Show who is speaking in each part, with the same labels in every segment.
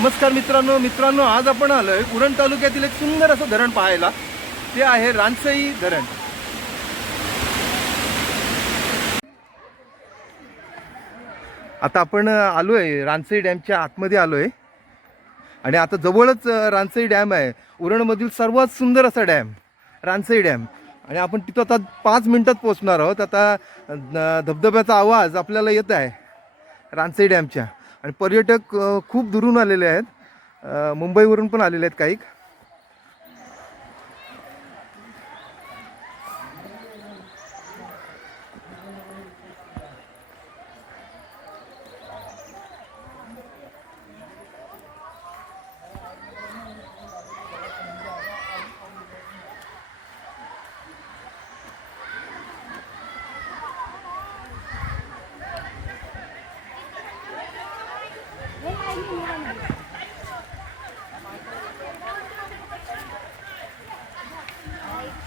Speaker 1: नमस्कार मित्रांनो मित्रांनो आज आपण आलो आहे उरण तालुक्यातील एक सुंदर असं धरण पाहायला. ते आहे रानसई धरण. आता आपण आलो आहे रानसई डॅमच्या आतमध्ये आलो आहे आणि आता जवळच रानसई डॅम आहे. उरणमधील सर्वात सुंदर असा डॅम रानसई डॅम. आणि आपण तिथं आता पाच मिनटात पोहोचणार आहोत. आता धबधब्याचा आवाज आपल्याला येत आहे रानसई डॅमच्या. आणि पर्यटक खूप दुरून आलेले आहेत. मुंबईवरून पण आलेले आहेत काही.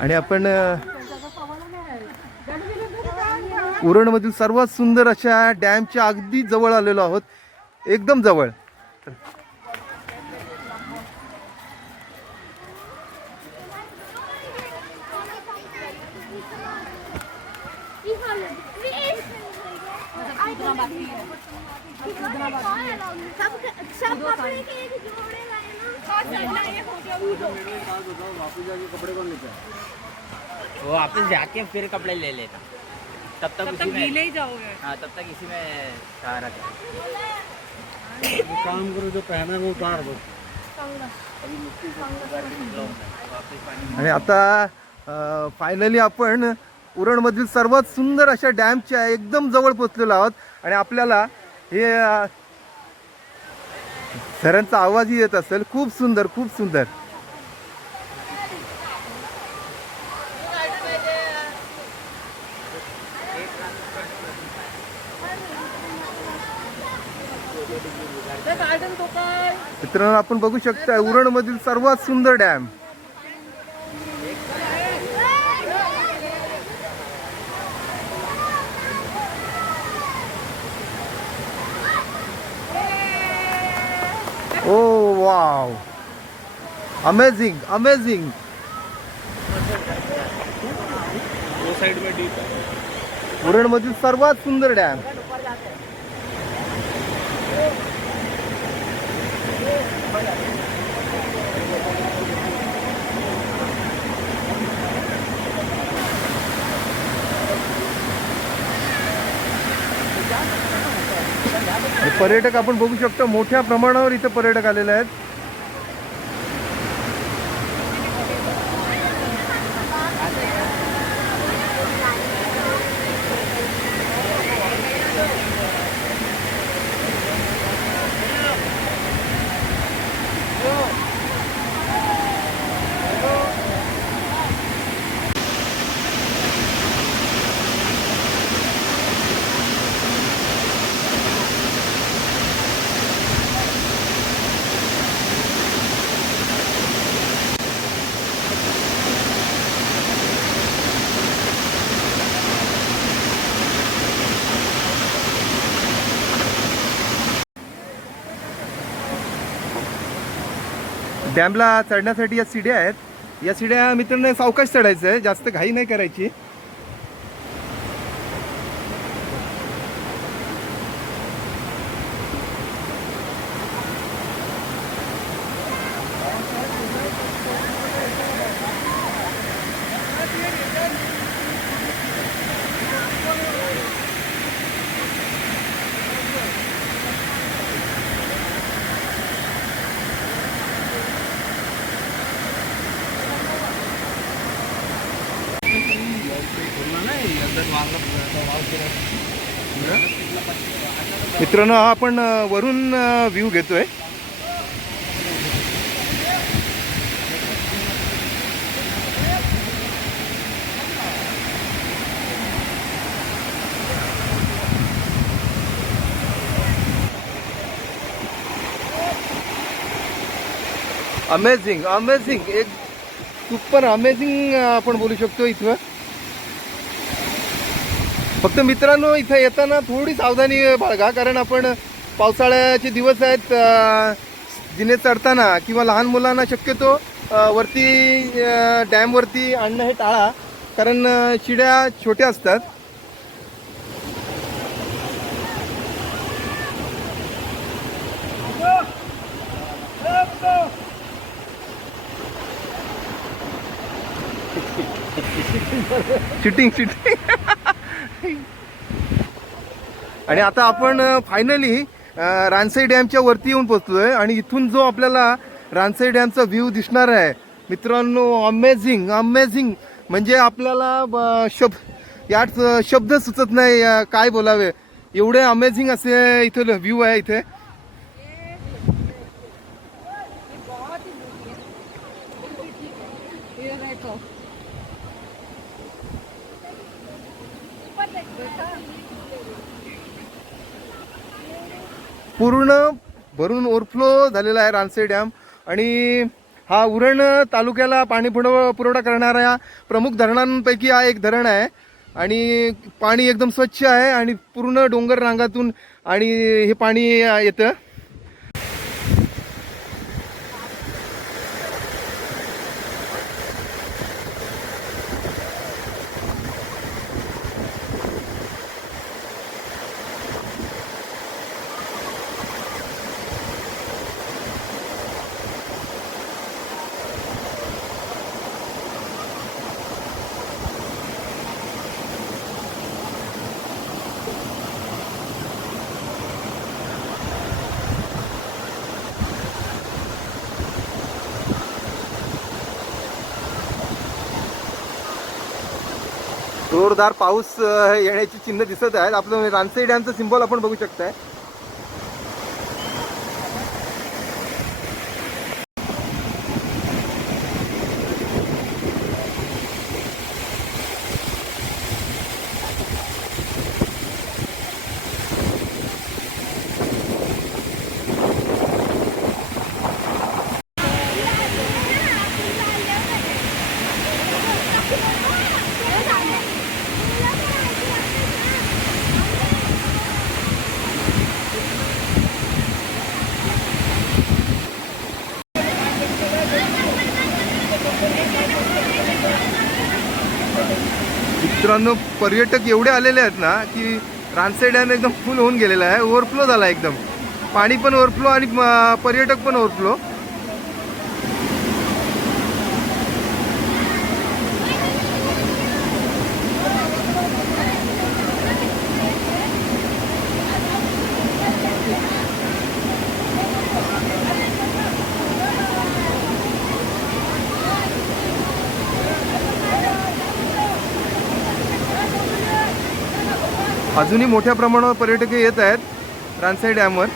Speaker 1: आणि आपण उरणमधील सर्वात सुंदर अशा डॅमच्या अगदी जवळ आलेलो आहोत. एकदम जवळ.
Speaker 2: कपड़े
Speaker 3: वो वापस जाके फिर कपड़े ले लेना तब तक
Speaker 4: तब तक गीले ही जाओगे।
Speaker 3: हाँ तब तक इसी में सहारा कर
Speaker 5: काम करो जो पहना है वो उतार दो।
Speaker 1: आणि आता फायनली आपण उरणमधील सर्वात सुंदर अशा डॅमच्या एकदम जवळ पोचलेलो आहोत. आणि आपल्याला हे झऱ्यांचा आवाजही येत असेल. खूप सुंदर खूप सुंदर. मित्रांनो आपण बघू शकता उरणमधील सर्वात सुंदर dam. Oh wow. Amazing amazing उरणमधील सर्वात सुंदर डॅम. पर्यटक आपण बघू शकतो मोठ्या प्रमाणावर इथं पर्यटक आलेले आहेत. डॅमला चढण्यासाठी या सिड्या आहेत. या सिड्या मित्रांनो सावकाश चढायचं आहे. जास्त घाई नाही करायची. मित्रांनो हा आपण वरून व्ह्यू घेतोय. अमेझिंग अमेझिंग एक सुपर अमेझिंग आपण बोलू शकतो इथं. फक्त मित्रांनो इथं येताना थोडी सावधानी बाळगा कारण आपण पावसाळ्याचे दिवस आहेत जिने चढताना किंवा लहान मुलांना शक्यतो वरती डॅमवरती आणणं हे टाळा कारण शिड्या छोट्या असतात. चिटिंग चिटिंग आणि आता आपण फायनली रानसई डॅमच्या वरती येऊन पोहोचलोय आणि इथून जो आपल्याला रानसई डॅमचा व्ह्यू दिसणार आहे मित्रांनो अमेझिंग अमेझिंग म्हणजे आपल्याला शब्द यात शब्द सुचत नाही काय बोलावे. एवढे अमेझिंग असे इथे व्ह्यू आहे इथे. पूर्ण भरून ओव्हरफ्लो झालेला आहे रानसे डॅम. आणि हा उरण तालुक्याला पाणी पुरव पुरवठा करणाऱ्या प्रमुख धरणांपैकी हा एक धरण आहे. आणि पाणी एकदम स्वच्छ आहे आणि पूर्ण डोंगर रांगातून आणि हे पाणी येतं. जोरदार पाऊस येण्याची चिन्ह दिसत आहेत. आपलं रानसई डॅमचं सिम्बॉल आपण बघू शकताय. मित्रांनो पर्यटक एवढे आलेले आहेत ना की रानसई डॅम एकदम फुल होऊन गेलेला आहे. ओव्हरफ्लो झाला एकदम. पाणी पण ओव्हरफ्लो आणि पर्यटक पण ओव्हरफ्लो अजूनही मोठ्या प्रमाणावर पर्यटक येत आहेत रानसाई डॅमवर.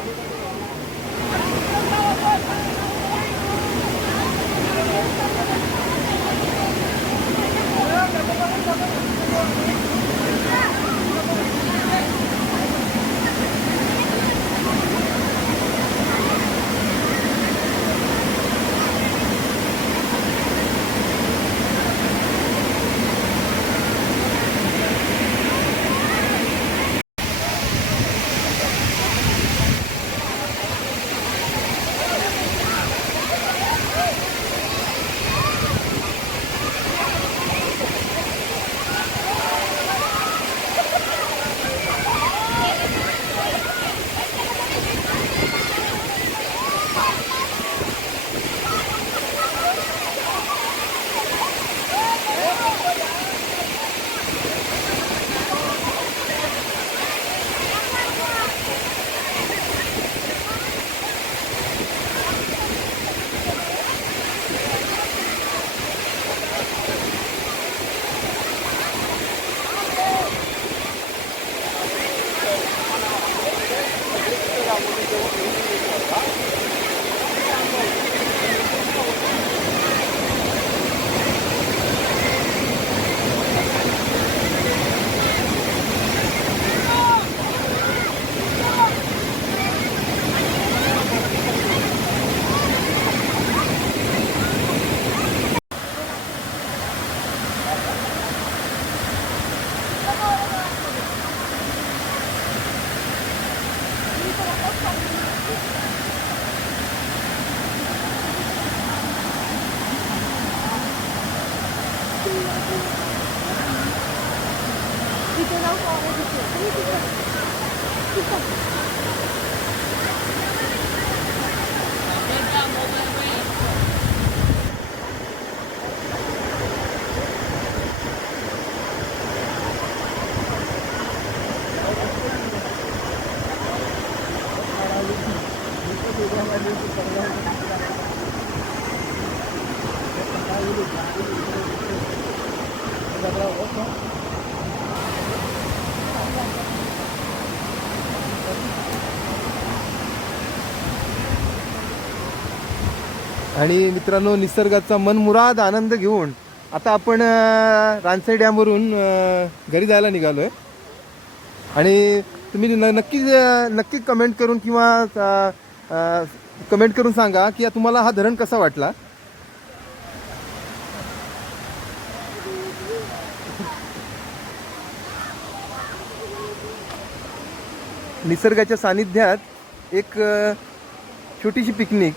Speaker 2: Thank you.
Speaker 1: आणि मित्रांनो निसर्गाचा मनमुराद आनंद घेऊन आता आपण अं, रानसाई डॅमवरून घरी जायला निघालो आहे आणि तुम्ही न नक्की नक्की कमेंट करून किंवा कमेंट करून सांगा की तुम्हाला हा धरण कसा वाटला? निसर्गाच्या सानिध्यात एक छोटीशी पिकनिक